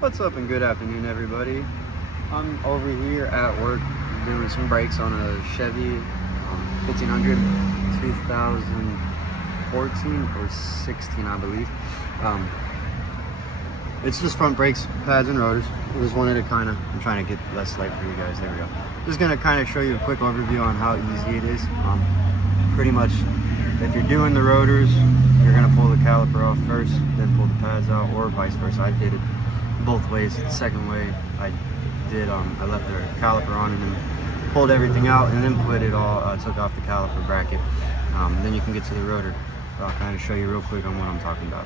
What's up and good afternoon, everybody. I'm over here at work doing some brakes on a Chevy 1500 2014 or 16, I believe. It's just front brakes, pads, and rotors. I just wanted to I'm trying to get less light for you guys. There we go. Just gonna kind of show you a quick overview on how easy it is. Pretty much, if you're doing the rotors, you're gonna pull the caliper off first, then pull the pads out, or vice versa. I did it both ways. The second way I left the caliper on and then pulled everything out and then put it all, took off the caliper bracket. Then you can get to the rotor. So I'll kind of show you real quick on what I'm talking about.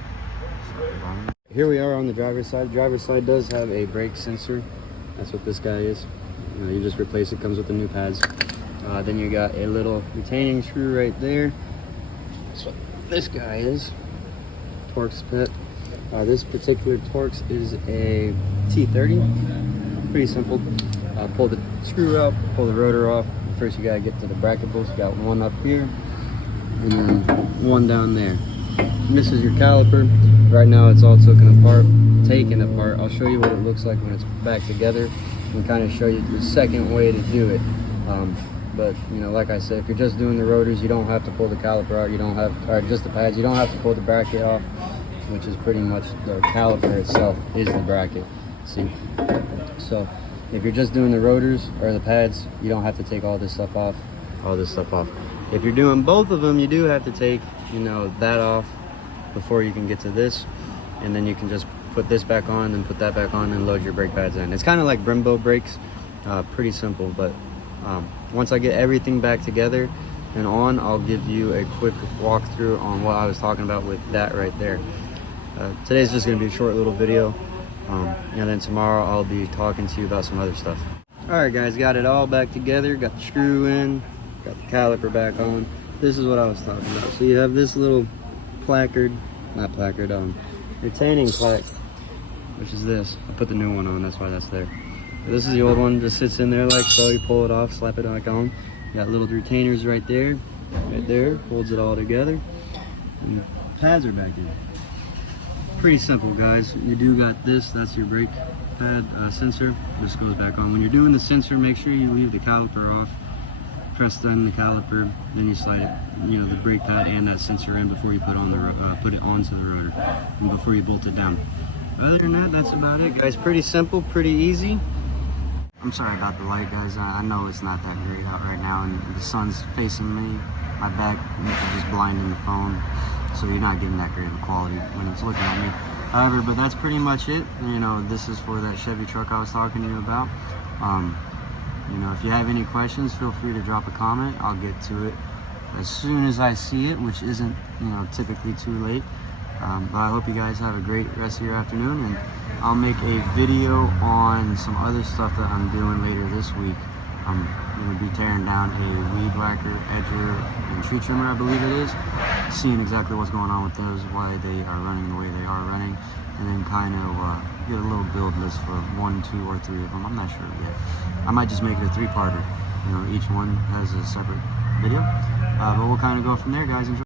Here we are on the driver's side. Driver's side does have a brake sensor. That's what this guy is. You just replace it, comes with the new pads. Then you got a little retaining screw right there. That's what this guy is. Torx pit. This particular Torx is a T30. Pretty simple. Pull the screw out, pull the rotor off. First you gotta get to the bracket bolts. You got one up here and then one down there. And this is your caliper. Right now it's all taken apart. I'll show you what it looks like when it's back together and kind of show you the second way to do it. But like I said, if you're just doing the rotors, you don't have to pull the caliper out. Or just the pads. You don't have to pull the bracket off, which is pretty much the caliper itself is the bracket. See? So if you're just doing the rotors or the pads, you don't have to take all this stuff off. If you're doing both of them, you do have to take that off before you can get to this, and then you can just put this back on and put that back on and load your brake pads in. It's kind of like Brembo brakes. Pretty simple, but once I get everything back together and on, I'll give you a quick walkthrough on what I was talking about with that right there. Today's just going to be a short little video, and then tomorrow I'll be talking to you about some other stuff. Alright guys, got it all back together, got the screw in, got the caliper back on. This is what I was talking about. So you have this little retaining plaque, which is this. I put the new one on, that's why that's there. This is the old one, just sits in there like so. You pull it off, slap it back on. You got little retainers right there, holds it all together. And the pads are back in. Pretty simple, guys. You do got this, that's your brake pad sensor. This goes back on. When you're doing the sensor, make sure you leave the caliper off. Press down the caliper, then you slide it, the brake pad and that sensor in before you put it onto the rotor, and before you bolt it down. Other than that, that's about it, guys. Pretty simple, pretty easy. I'm sorry about the light, guys. I know it's not that great out right now, and the sun's facing me. My back is just blinding the phone, so you're not getting that great of a quality when it's looking at me. However, but that's pretty much it. This is for that Chevy truck I was talking to you about. If you have any questions, feel free to drop a comment. I'll get to it as soon as I see it, which isn't, typically too late. But I hope you guys have a great rest of your afternoon, and I'll make a video on some other stuff that I'm doing later this week. I'm going to be tearing down a weed whacker, edger, and tree trimmer, I believe it is. Seeing exactly what's going on with those, why they are running the way they are running, and then kind of get a little build list for 1, 2, or 3 of them. I'm not sure yet. I might just make it a 3-parter. Each one has a separate video. But we'll kind of go from there, guys. Enjoy.